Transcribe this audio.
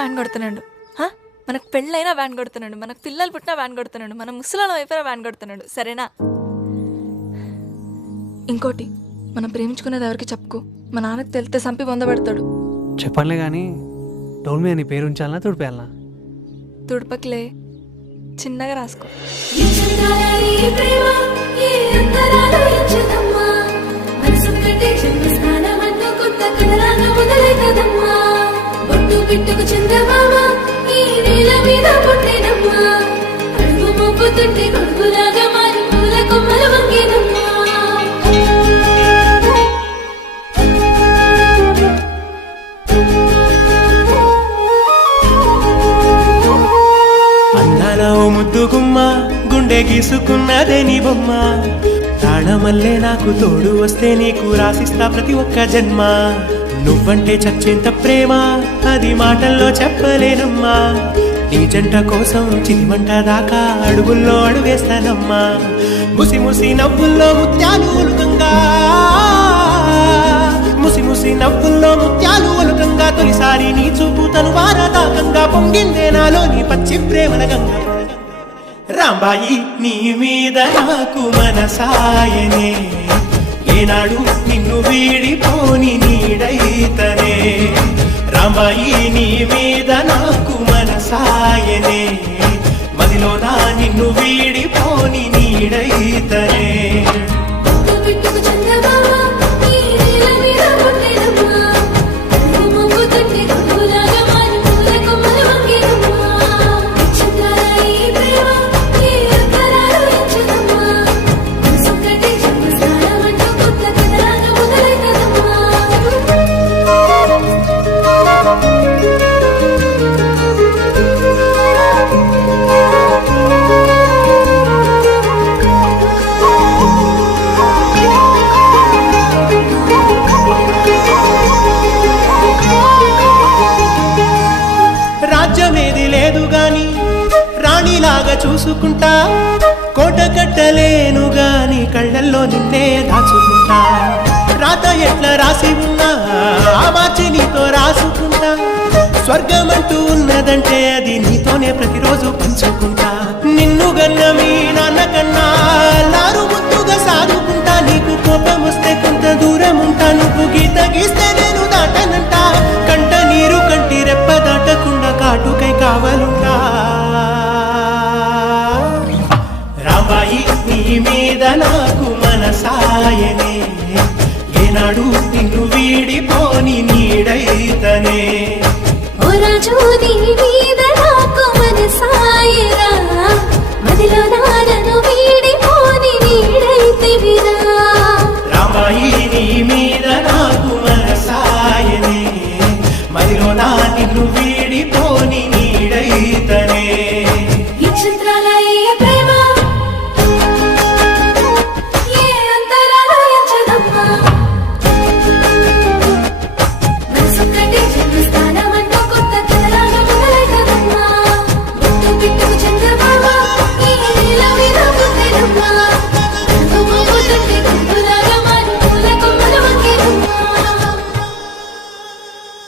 Van కొడుతున్నాడు, మనకు పెళ్ళైనా వ్యాన్ కొడుతున్నాడు, మనకు పిల్లలు పుట్టినా వ్యాన్ కొడుతున్నాడు, మన ముసలాళ్ళం అయిపోయినా వ్యాన్ కొడుతున్నాడు. సరేనా? ఇంకోటి, మనం ప్రేమించుకునేది ఎవరికి చెప్పుకో, మా నాన్నకి తెలితే సంపి పొందబడతాడు. చెప్పనులే కానీ డోల్ మీద నీ పేరు ఉంచాలనా తుడిపేయాలనా? తుడపకిలే, చిన్నగా రాసుకో. బిట్టుకు చందమామ ఈ నేల మీద పుట్టినమ్మా, అడుగు మోపుతుంటే గొడుగులాగా మారి పూల కొమ్మలు వంగేనమ్మా. అందాల ఓ ముద్దు గుమ్మ, గుండె గీసుకున్నదే నీ బొమ్మ, ప్రాణమల్లే నాకు తోడు వస్తే నీకు రాసిస్తా ప్రతి ఒక్క జన్మ. నువ్వంటే చచ్చేంత ప్రేమ అది మాటల్లో చెప్పలేనమ్మా, నీ జంట కోసం చితిమంట దాకా అడుగుల్లో అడుగేస్తానమ్మా. ముసి ముసి నవ్వుల్లో ముత్యాలు ఒలుకంగా, ముసి ముసి నవ్వుల్లో ముత్యాలు ఒలుకంగా, తొలిసారి నీ చూపు తను వారదాకంగా పొంగిందే నాలో నీ పచ్చి ప్రేమల గంగ. రాంబాయి నీ మీద నాకు మనసాయనే, ఏనాడు నిన్ను వీడిపోని నీడైతనే. రాంబాయి నీ మీద నాకు మనసాయనే, మదిలో నా నిన్ను వీడిపోని నీడైతనే. రాజ్యమేది లేదు గాని రాణిలాగా చూసుకుంటా, కోట కట్టలేను గాని కళ్ళల్లో నిన్నే దాచుకుంటా. రాత ఎట్లా రాసి ఉన్నా ఆ మార్చి నీతో రాసుకుంటా, స్వర్గమంటూ ఉన్నదంటే అది నీతోనే ప్రతిరోజు పంచుకుంటా. నిన్ను గన్న మీ నాన్న కన్నా లారు ముద్దుగా సాదుకుంటా, నీకు కోపం వస్తే కొంత దూరం ఉంటా, నువ్వు గీత గీస్తే నేను దాటనంట. కంట నీరు కంటి రెప్ప దాటకుండా కాటుకై కావాలి